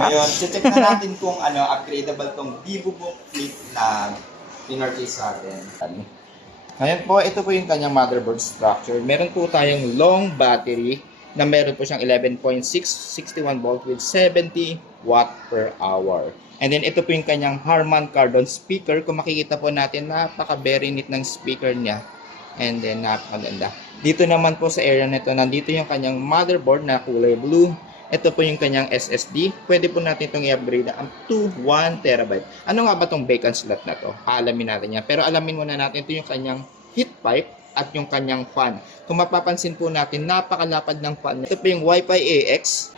Ngayon, check na natin kung upgradable tong VivoBook Flip na pinorchase sa atin. Ngayon po, ito po yung kanyang motherboard structure. Meron po tayong long battery na meron po siyang 11.661 volt with 70 watt per hour. And then ito po yung kanyang Harman Kardon speaker. Kung makikita po natin, napaka-very neat ng speaker niya. And then napakaganda. Dito naman po sa area nito, nandito yung kanyang motherboard na kulay blue. Ito po yung kanyang SSD. Pwede po natin itong i-upgrade up to 1 terabyte. Ano nga ba itong vacant slot na to? Aalamin natin yan. Pero alamin muna natin ito yung kanyang heat pipe at yung kanyang fan. Kung mapapansin po natin, napakalapad ng fan. Ito po yung Wi-Fi AX.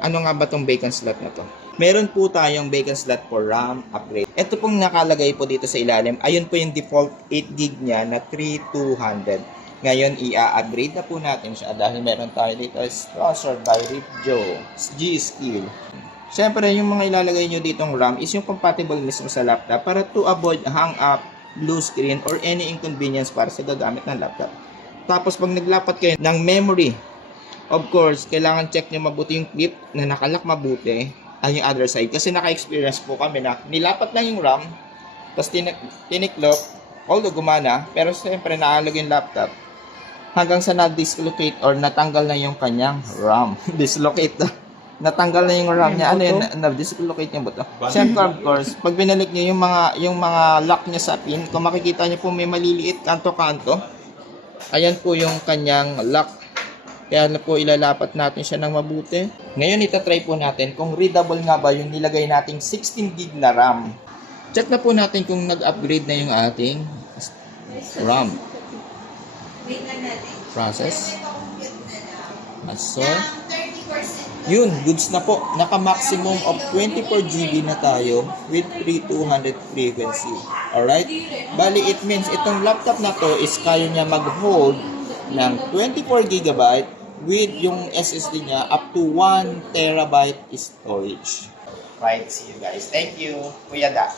Ano nga ba itong vacant slot na to? Meron po tayong vacant slot for RAM upgrade. Ito pong nakalagay po dito sa ilalim. Ayun po yung default 8GB niya na 3200. Ngayon, i-upgrade na po natin siya dahil meron tayo dito sponsored by Ripjo G-Skill. Siyempre, yung mga ilalagay nyo ditong RAM is yung compatible mismo sa laptop para to avoid hang up, blue screen, or any inconvenience para sa gagamit ng laptop. Tapos, pag naglapat kayo ng memory, of course, kailangan check nyo mabuti yung clip na nakalock mabuti ay yung other side. Kasi naka-experience po kami na nilapat lang yung RAM, tapos tiniklop, although gumana, pero siyempre naalog yung laptop, hanggang sa na-dislocate or natanggal na yung kanyang RAM. Dislocate na. Natanggal na yung RAM niya. Ano yun? Na-dislocate yung buto. Siyempre, of course, pag binalik nyo yung mga lock niya sa pin, kung makikita nyo po may maliliit kanto-kanto, ayan po yung kanyang lock. Kaya na po ilalapat natin siya ng mabuti. Ngayon, itatry po natin kung readable nga ba yung nilagay nating 16GB na RAM. Check na po natin kung nag-upgrade na yung ating RAM. Process. So, yun, goods na po. Naka-maximum of 24GB na tayo with 3200 frequency. Alright? Bali, it means itong laptop na to is kaya niya mag-hold ng 24GB with yung SSD niya up to 1 terabyte storage. Right, see you guys. Thank you, Kuya Da.